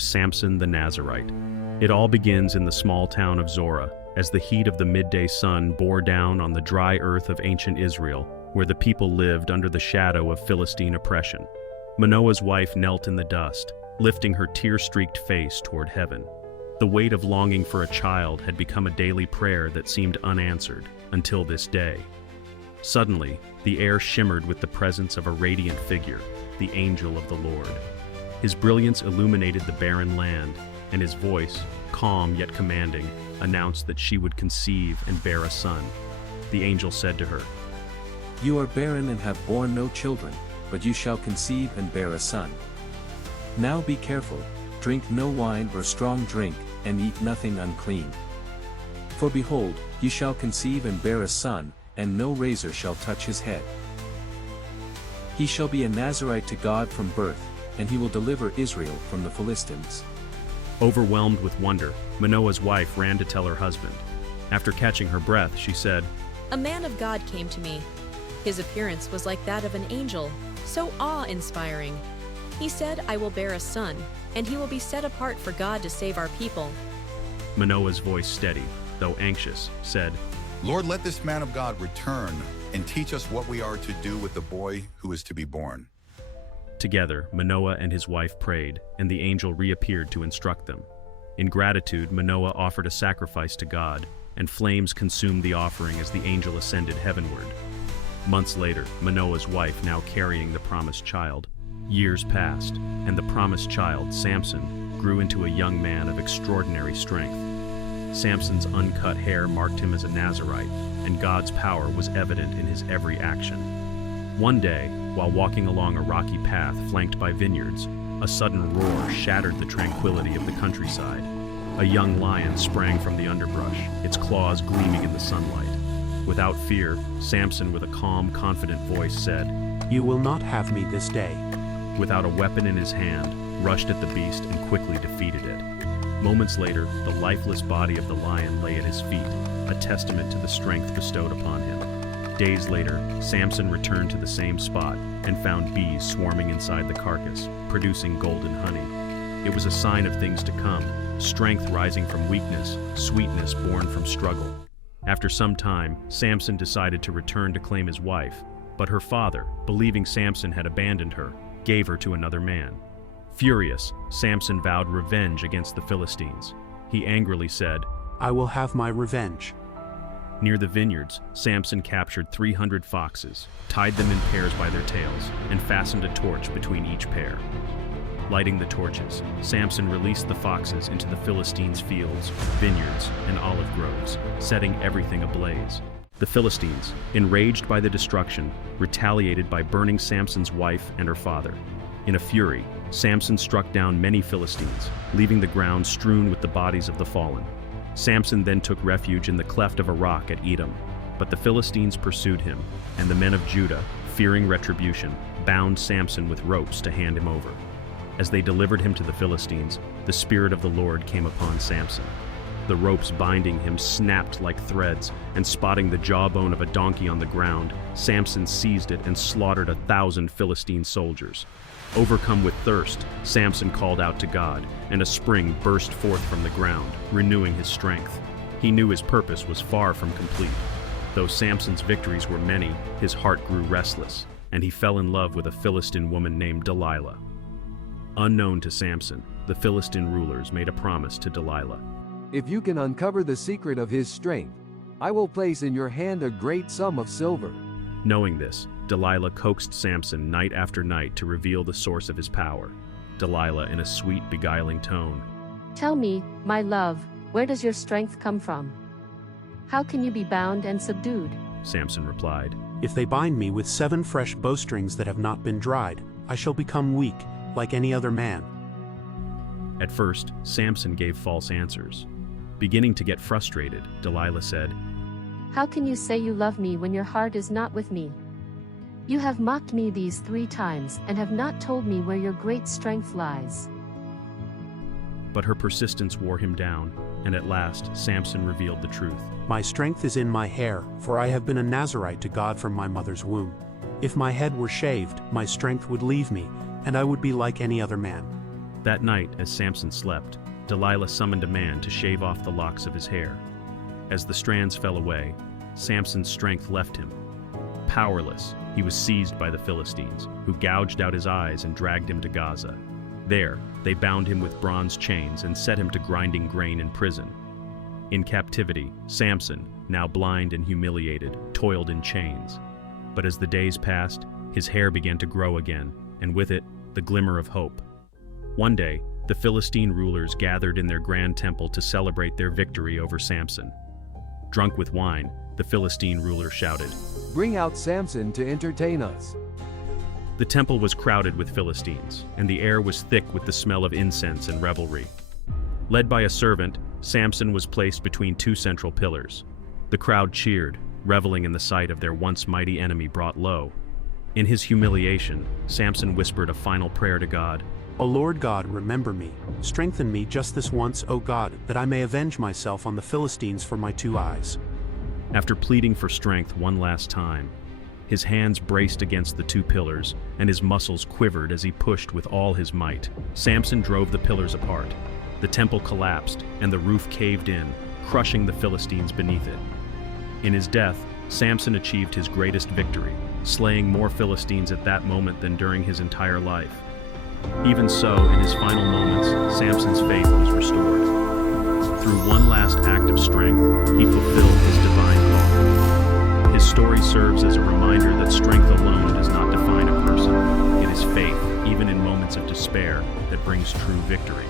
of Samson the Nazarite. It all begins in the small town of Zorah, as the heat of the midday sun bore down on the dry earth of ancient Israel, where the people lived under the shadow of Philistine oppression. Manoah's wife knelt in the dust, lifting her tear-streaked face toward heaven. The weight of longing for a child had become a daily prayer that seemed unanswered, until this day. Suddenly, the air shimmered with the presence of a radiant figure, the angel of the Lord. His brilliance illuminated the barren land, and his voice, calm yet commanding, announced that she would conceive and bear a son. The angel said to her, "You are barren and have borne no children, but you shall conceive and bear a son. Now be careful, drink no wine or strong drink, and eat nothing unclean. For behold, you shall conceive and bear a son, and no razor shall touch his head. He shall be a Nazarite to God from birth, and he will deliver Israel from the Philistines." Overwhelmed with wonder, Manoah's wife ran to tell her husband. After catching her breath, she said, A man of God came to me. His appearance was like that of an angel, so awe-inspiring. He said, I will bear a son, and he will be set apart for God to save our people. Manoah's voice steady, though anxious, said, Lord, let this man of God return and teach us what we are to do with the boy who is to be born. Together, Manoah and his wife prayed, and the angel reappeared to instruct them. In gratitude, Manoah offered a sacrifice to God, and flames consumed the offering as the angel ascended heavenward. Months later, Manoah's wife now carrying the promised child. Years passed, and the promised child, Samson, grew into a young man of extraordinary strength. Samson's uncut hair marked him as a Nazarite, and God's power was evident in his every action. One day, while walking along a rocky path flanked by vineyards, a sudden roar shattered the tranquility of the countryside. A young lion sprang from the underbrush, its claws gleaming in the sunlight. Without fear, Samson, with a calm, confident voice, said, "You will not have me this day." Without a weapon in his hand, rushed at the beast and quickly defeated it. Moments later, the lifeless body of the lion lay at his feet, a testament to the strength bestowed upon him. Days later, Samson returned to the same spot and found bees swarming inside the carcass, producing golden honey. It was a sign of things to come, strength rising from weakness, sweetness born from struggle. After some time, Samson decided to return to claim his wife, but her father, believing Samson had abandoned her, gave her to another man. Furious, Samson vowed revenge against the Philistines. He angrily said, "I will have my revenge." Near the vineyards, Samson captured 300 foxes, tied them in pairs by their tails, and fastened a torch between each pair. Lighting the torches, Samson released the foxes into the Philistines' fields, vineyards, and olive groves, setting everything ablaze. The Philistines, enraged by the destruction, retaliated by burning Samson's wife and her father. In a fury, Samson struck down many Philistines, leaving the ground strewn with the bodies of the fallen. Samson then took refuge in the cleft of a rock at Edom, but the Philistines pursued him, and the men of Judah, fearing retribution, bound Samson with ropes to hand him over. As they delivered him to the Philistines, the Spirit of the Lord came upon Samson. The ropes binding him snapped like threads, and spotting the jawbone of a donkey on the ground, Samson seized it and slaughtered 1,000 Philistine soldiers. Overcome with thirst, Samson called out to God, and a spring burst forth from the ground, renewing his strength. He knew his purpose was far from complete. Though Samson's victories were many, his heart grew restless, and he fell in love with a Philistine woman named Delilah. Unknown to Samson, the Philistine rulers made a promise to Delilah. If you can uncover the secret of his strength, I will place in your hand a great sum of silver. Knowing this, Delilah coaxed Samson night after night to reveal the source of his power. Delilah, in a sweet, beguiling tone, "Tell me, my love, where does your strength come from? How can you be bound and subdued?" Samson replied, "If they bind me with 7 fresh bowstrings that have not been dried, I shall become weak, like any other man." At first, Samson gave false answers. Beginning to get frustrated, Delilah said, "How can you say you love me when your heart is not with me? You have mocked me these 3 times and have not told me where your great strength lies." But her persistence wore him down, and at last Samson revealed the truth. "My strength is in my hair, for I have been a Nazarite to God from my mother's womb. If my head were shaved, my strength would leave me, and I would be like any other man." That night, as Samson slept, Delilah summoned a man to shave off the locks of his hair. As the strands fell away, Samson's strength left him. Powerless, he was seized by the Philistines, who gouged out his eyes and dragged him to Gaza. There, they bound him with bronze chains and set him to grinding grain in prison. In captivity, Samson, now blind and humiliated, toiled in chains. But as the days passed, his hair began to grow again, and with it, the glimmer of hope. One day, the Philistine rulers gathered in their grand temple to celebrate their victory over Samson. Drunk with wine, the Philistine ruler shouted, Bring out Samson to entertain us. The temple was crowded with Philistines, and the air was thick with the smell of incense and revelry. Led by a servant, Samson was placed between two central pillars. The crowd cheered, reveling in the sight of their once mighty enemy brought low. In his humiliation, Samson whispered a final prayer to God. O Lord God, remember me. Strengthen me just this once, O God, that I may avenge myself on the Philistines for my 2 eyes. After pleading for strength one last time, his hands braced against the 2 pillars, and his muscles quivered as he pushed with all his might. Samson drove the pillars apart. The temple collapsed, and the roof caved in, crushing the Philistines beneath it. In his death, Samson achieved his greatest victory, slaying more Philistines at that moment than during his entire life. Even so, in his final moments, Samson's faith was restored. Through one last act of strength, he fulfilled his divine call. His story serves as a reminder that strength alone does not define a person. It is faith, even in moments of despair, that brings true victory.